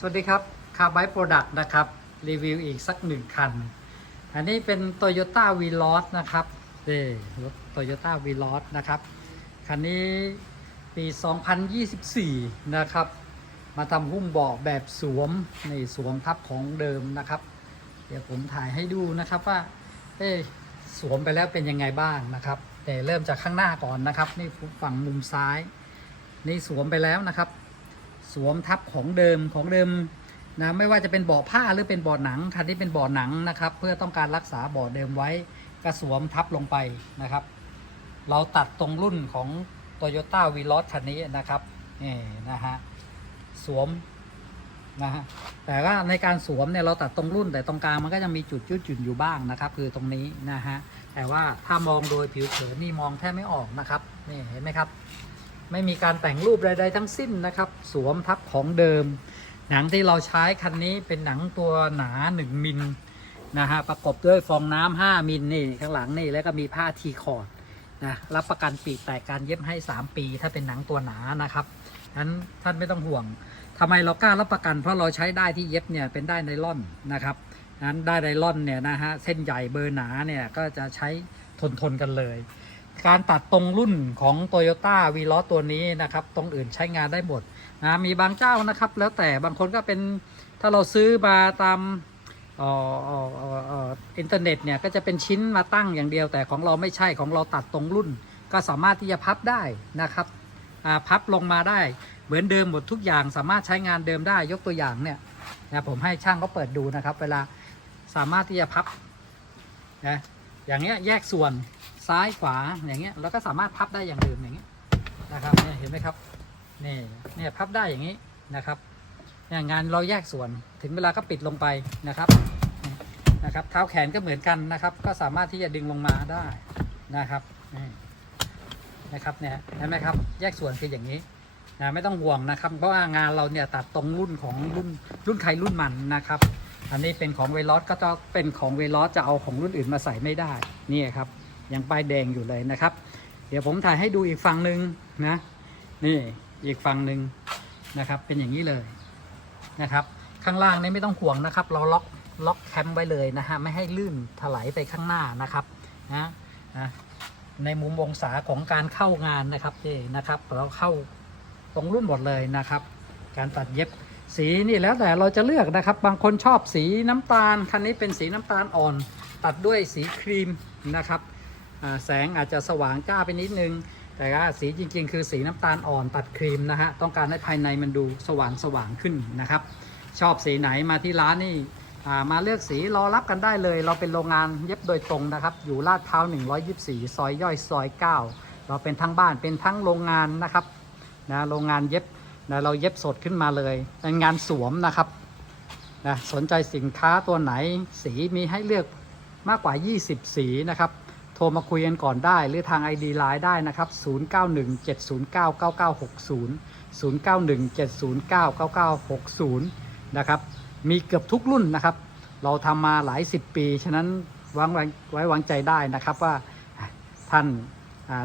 สวัสดีครับคาร์บ y โปรดักต์นะครับ รีวิวอีกสักหนึ่งคัน อันนี้เป็น Toyota v l o s นะครับเด้รถ Toyota v l o s นะครับ คันนี้ปี 2024 นะครับ มาทำหุ้มเบาะแบบสวมในสวมทับของเดิมนะครับ เดี๋ยวผมถ่ายให้ดูนะครับว่าเอ๊สวมไปแล้วเป็นยังไงบ้างนะครับ แต่เริ่มจากข้างหน้าก่อนนะครับ นี่ฝั่งมุมซ้าย นี่สวมไปแล้วนะครับ สวมทับของเดิมของเดิมนะไม่ว่าจะเป็นเบาะผ้าหรือเป็นเบาะหนังคันที่เป็นเบาะหนังนะครับ เพื่อต้องการรักษาเบาะเดิมไว้ก็สวมทับลงไปนะครับ เราตัดตรงรุ่นของ Toyota v l o s คันนี้นะครับนี่นะฮะสวมนะฮะแต่ว่าในการสวมเนี่ยเราตัดตรงรุ่นแต่ตรงกลางมันก็จะมีจุดยืดหยุ่นอยู่บ้างนะครับ คือตรงนี้นะฮะแต่ว่าถ้ามองโดยผิวเผินนี่มองแทบไม่ออกนะครับนี่เห็นไหมครับ ไม่มีการแต่งรูปใดๆทั้งสิ้นนะครับ สวมทับของเดิม หนังที่เราใช้คันนี้เป็นหนังตัวหนา 1 มิลนะฮะประกบด้วยฟองน้ำ5มิลนี่ข้างหลังนี่แล้วก็มีผ้าทีคอร์ดนะรับประกันปีกแตกการเย็บให้ 3 ปี ถ้าเป็นหนังตัวหนานะครับนั้นท่านไม่ต้องห่วงทำไมเรากล้ารับประกัน เพราะเราใช้ได้ที่เย็บเนี่ยเป็นได้ไนล่อนนะครับนั้นได้ไนล่อนเนี่ยนะฮะเส้นใหญ่เบอร์หนาเนี่ยก็จะใช้ทนทนกันเลย การตัดตรงรุ่นของ Toyota v l o s ตัวนี้นะครับ ตรงอื่นใช้งานได้หมดนะมีบางเจ้านะครับ แล้วแต่บางคนก็เป็นถ้าเราซื้อมาตามอินเทอร์เน็ตเนี่ยก็จะเป็นชิ้นมาตั้งอย่างเดียวแต่ของเราไม่ใช่ของเราตัดตรงรุ่น ก็สามารถที่จะพับได้นะครับพับลงมาได้เหมือนเดิมหมดทุกอย่างสามารถใช้งานเดิมได้ยกตัวอย่างเนี่ยนะผมให้ช่างเขาเปิดดูนะครับ เวลาสามารถที่จะพับนะ อย่างเงี้ยแยกส่วนซ้ายขวาอย่างเงี้ยเราก็สามารถพับได้อย่างเดิมอย่างเงี้ยนะครับเนี่ยเห็นไหมครับนี่เนี่ยพับได้อย่างนี้นะครับเนี่ยงานเราแยกส่วนถึงเวลาก็ปิดลงไปนะครับนะครับเท้าแขนก็เหมือนกันนะครับ ก็สามารถที่จะดึงลงมาได้นะครับนี่นะครับเนี่ยเห็นไหมครับ แยกส่วนคืออย่างนี้นะไม่ต้องห่วงนะครับ เพราะว่างานเราเนี่ยตัดตรงรุ่นของรุ่นรุ่นใครรุ่นมันนะครับ อันนี้เป็นของเวลอสก็จะเป็นของเวลอสจะเอาของรุ่นอื่นมาใส่ไม่ได้นี่ครับยังป้ายแดงอยู่เลยนะครับ เดี๋ยวผมถ่ายให้ดูอีกฝั่งหนึ่งนะนี่อีกฝั่งหนึ่งนะครับ เป็นอย่างนี้เลยนะครับ ข้างล่างนี่ไม่ต้องห่วงนะครับ เราล็อกล็อกแคมป์ไว้เลยนะฮะไม่ให้ลื่นถลายไปข้างหน้านะครับนะนะในมุมองศาของการเข้างานนะครับนี่นะครับ เราเข้าตรงรุ่นหมดเลยนะครับ การตัดเย็บ สีนี่แล้วแต่เราจะเลือกนะครับ บางคนชอบสีน้ำตาล คันนี้เป็นสีน้ำตาลอ่อน ตัดด้วยสีครีมนะครับแสงอาจจะสว่างจ้าไปนิดนึง แต่ว่าสีจริง ๆ คือสีน้ำตาลอ่อนตัดครีมนะฮะ ต้องการให้ภายในมันดูสว่างสว่างขึ้นนะครับ ชอบสีไหนมาที่ร้านนี่มาเลือกสีรอรับกันได้เลย เราเป็นโรงงานเย็บโดยตรงนะครับ อยู่ลาดพร้าว 124 ซอยย่อยซอย 9 เราเป็นทั้งบ้านเป็นทั้งโรงงานนะครับนะโรงงานเย็บ นะเราเย็บสดขึ้นมาเลยเป็นงานสวมนะครับนะสนใจสินค้าตัวไหนสีมีให้เลือกมากกว่า 20 สีนะครับ โทรมาคุยกันก่อนได้ หรือทาง ID Line ได้นะครับ 0917099960 0917099960 นะครับ มีเกือบทุกรุ่นนะครับ เราทำมาหลายสิบปี ฉะนั้นวางไว้วางใจได้นะครับว่าท่าน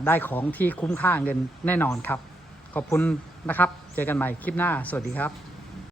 ได้ของที่คุ้มค่าเงินแน่นอนครับ ขอบคุณ นะครับ เจอกันใหม่คลิปหน้า สวัสดีครับ